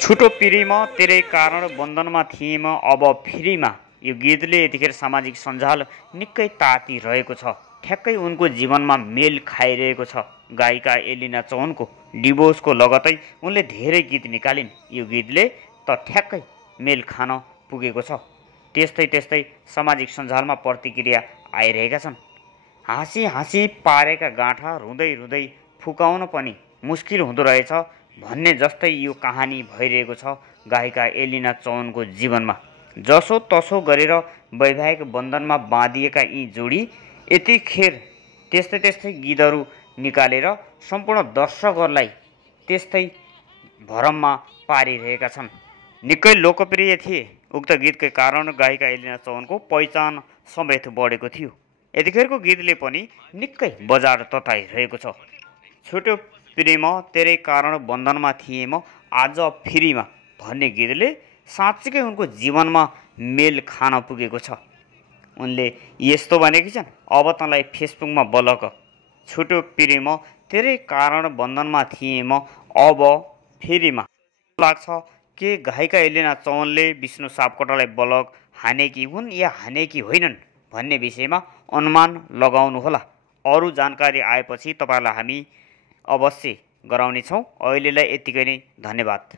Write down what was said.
छुटो पिरीमा तेरै कारण बन्धनमा थिएँ म अब फिरीमा। यो गीतले यतिखेर सामाजिक सञ्जाल निकै तातिरहेको छ। ठ्याक्कै उनको जीवनमा मेल खाइरहेको छ। गायिका एलिना चौनको डिभोर्सको लगतै उनले धेरै गीत निकालिन्। यो गीतले त ठ्याक्कै मेल खान पुगेको छ। त्यस्तै सामाजिक सञ्जालमा प्रतिक्रिया आइरहेका छन्। हाँसी हाँसी पारेका गाँठा रुँदै रुँदै फुकाउन पनि मुस्किल हुँदो रहेछ भन्ने जस्तै यो कहानी भइरहेको छ गायिका एलिना चौनको जीवनमा। जसो तसो गरेर वैवाहिक बन्धनमा बाँधिएका यी जोडी यतिखेर त्यस्तै गीतहरू निकालेर सम्पूर्ण दर्शकहरूलाई त्यस्तै भरममा पारिरहेका छन्। निकै लोकप्रिय थिए। उक्त गीतकै कारण गायिका एलिना चौनको पहिचान समेत बढेको थियो। यतिखेरको गीतले पनि निकै बजार तताइरहेको छ। छुटो पिरीमा तेरै कारण बन्धनमा थिएँ म आज फिरीमा भन्ने गीतले साँच्चीकै उनको जीवनमा मेल खान पुगेको छ। उनले यस्तो भनेकी छन्, अब तँलाई फेसबुकमा ब्लक, छुटो पिरीमा तेरै कारण बन्धनमा थिएँ म अब फिरीमा। लाग्छ के गायिका एलिना चौनले विष्णु सापकोटालाई ब्लक हानेकी हुन् या हानेकी होइनन् भन्ने विषयमा अनुमान लगाउनुहोला। अरू जानकारी आएपछि तपाईँलाई हामी अवश्य गराउनेछौँ। अहिलेलाई यतिकै नै, धन्यवाद।